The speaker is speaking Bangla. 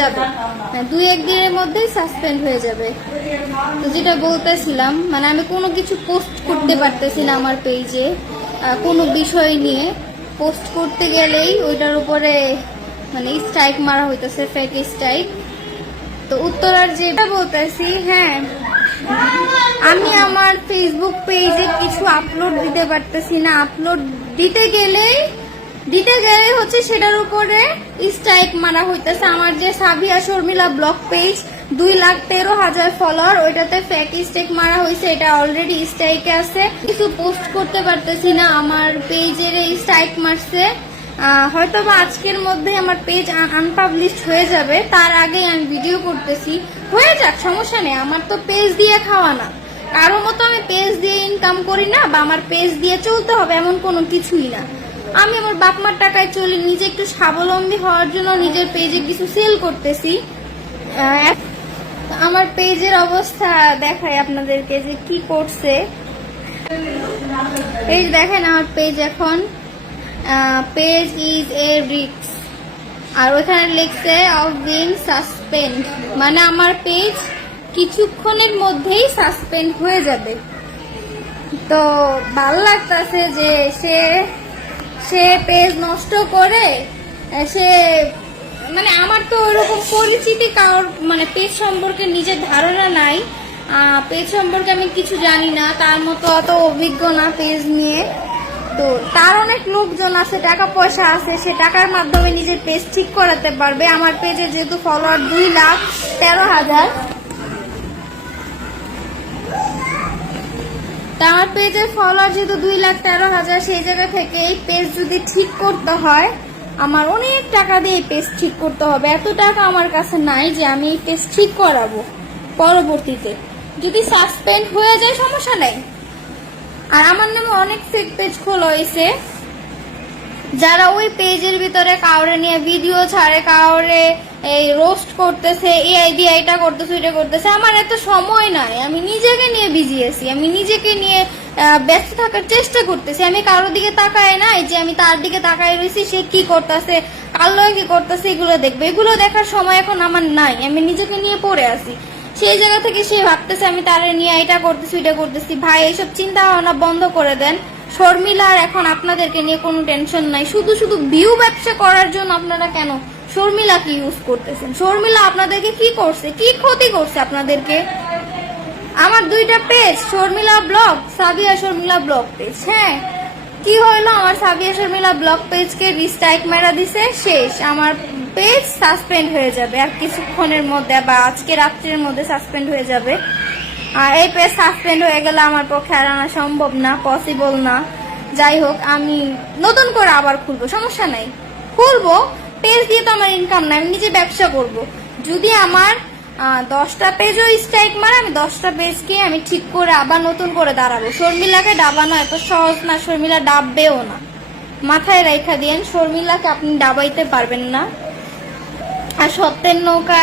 যাবে। হ্যাঁ, দুই একদিনের মধ্যেই সাসপেন্ড হয়ে যাবে। তো যেটা বলতেছিলাম মানে আমি কোনো কিছু পোস্ট করতে পারতেছি না আমার পেজে কোনো বিষয় নিয়ে পোস্ট করতে গেলেই ওইটার উপরে মানে স্ট্রাইক মারা হইতেছে ফেক স্ট্রাইক তো উত্তরার যেটা বলতেছি হ্যাঁ আমি আমার ফেসবুক পেজে কিছু আপলোড দিতে পারতেছি না। আপলোড দিতে গেলেই দিতে গেলে হচ্ছে সেটার উপরে স্ট্রাইক মারা হইতেছে। আমার যে সাবিয়া শর্মিলা ব্লগ পেজ দুই লাখ তেরো হাজার ফলোয়ার ওইটাতে ফ্যাক স্ট্রাইক মারা হয়েছে এটা অলরেডি স্ট্রাইকে আছে। কিছু পোস্ট করতে পারতেছি না, আমার পেজের স্ট্রাইক মারছে। হয়তো বা আজকের মধ্যে আমার পেজ আনপাবলিশড হয়ে যাবে, তার আগেই আমি ভিডিও করতেছি। হয়ে যাক, সমস্যা নেই, আমার তো পেজ দিয়ে খাওয়া না। কারও মতো আমি পেজ দিয়ে ইনকাম করি না, বা আমার পেজ দিয়ে চলতে হবে, এমন কোনো কিছুই না। আমি আমার বাপ মার টাকায় চলে নিজে একটু স্বাবলম্বী হওয়ার জন্য নিজের পেজে কিছু সেল করতেছি। আমার পেজের অবস্থা দেখাই আপনাদেরকে যে কি করছে। এই দেখেন আমার পেজ এখন। পেজ ইজ এ রিক্স আর ওখানে লিখছে অফ বিং সাসপেন্ড মানে আমার পেজ কিছুক্ষণের মধ্যেই সাসপেন্ড হয়ে যাবে। তো ভালো লাগতেছে যে সে সে পেজ নষ্ট করে সে মানে আমার তো ওরকম পরিচিতি কারোর মানে পেজ সম্পর্কে নিজের ধারণা নাই। পেজ সম্পর্কে আমি কিছু জানি না, তার মতো অত অভিজ্ঞ না পেজ নিয়ে। তো তার অনেক লোকজন আছে টাকা পয়সা আছে, সে টাকার মাধ্যমে নিজের পেজ ঠিক করাতে পারবে। আমার পেজে যেহেতু ফলোয়ার দুই লাখ তেরো হাজার। আমার পেজের ফলোয়ার যেহেতু দুই লাখ তেরো হাজার, সেই জায়গা থেকে এই পেজ যদি ঠিক করতে হয়, আমার অনেক টাকা দিয়ে এই পেজ ঠিক করতে হবে। এত টাকা আমার কাছে নাই যে আমি এই পেজ ঠিক করাবো পরবর্তীতে। যদি সাসপেন্ড হয়ে যায়, সমস্যা নেই। আর আমার নামে অনেক ফেক পেজ খোলা হয়েছে। যারা ওই পেজের ভিতরে কাউরে নিয়ে ভিডিও ছাড়ে, কাউরে এই রোস্ট করতেছে, এই আইডিয়া এটা করতেছে এটা করতেছে, আমার এত সময় নাই। আমি নিজেকে নিয়ে বিজি আছি, আমি নিজেকে নিয়ে ব্যস্ত থাকার চেষ্টা করতেছি। আমি কারোর দিকে তাকায় নাই যে আমি তার দিকে তাকায় রয়েছি, সে কি করতেছে, কার লগে কি করতেছে, এগুলো দেখবে। এগুলো দেখার সময় এখন আমার নাই, আমি নিজেকে নিয়ে পড়ে আছি। সেই জায়গা থেকে সে ভাবতেছে, আমি তারে নিয়ে এটা করতেছি এটা করতেছি। ভাই, এইসব চিন্তা ভাবনা বন্ধ করে দেন। শর্মিলার এখন আপনাদেরকে নিয়ে কোনো টেনশন নাই। শুধু শুধু ভিউ ব্যবসা করার জন্য আপনারা কেন শর্মিলাকে ইউজ করতেছেন? শর্মিলা আপনাদেরকে কি করছে? কি ক্ষতি করছে আপনাদেরকে? আমার দুইটা page Sharmila blog Sabiya Sharmila blog page হ্যাঁ কি হইল? আমার সাবিয়া শর্মিলা ব্লগ পেজকে রিস্ট্রাইক মেরা দিছে, শেষ। আমার পেজ সাসপেন্ড হয়ে যাবে। আর কিছুক্ষণের মধ্যে বা আজকে রাত্রির মধ্যে সাসপেন্ড হয়ে যাবে। আর এই পেজ সাসপেন্ড হয়ে গেলে আমার পক্ষে আর আনা সম্ভব না পসিবল না। যাই হোক, আমি নতুন করে আবার খুলবো, সমস্যা নাই। খুলবো পেজ দিয়ে তো আমার ইনকাম নাই, আমি নিজে ব্যবসা করব। যদি আমার দশটা পেজও স্ট্রাইক মারে, আমি দশটা পেজকে আমি ঠিক করে আবার নতুন করে দাঁড়াবো। শর্মিলাকে ডাবানো এত সহজ না, শর্মিলা ডাববেও না। মাথায় রেখা দিয়েন, শর্মিলাকে আপনি ডাবাইতে পারবেন না। আর সত্যের নৌকা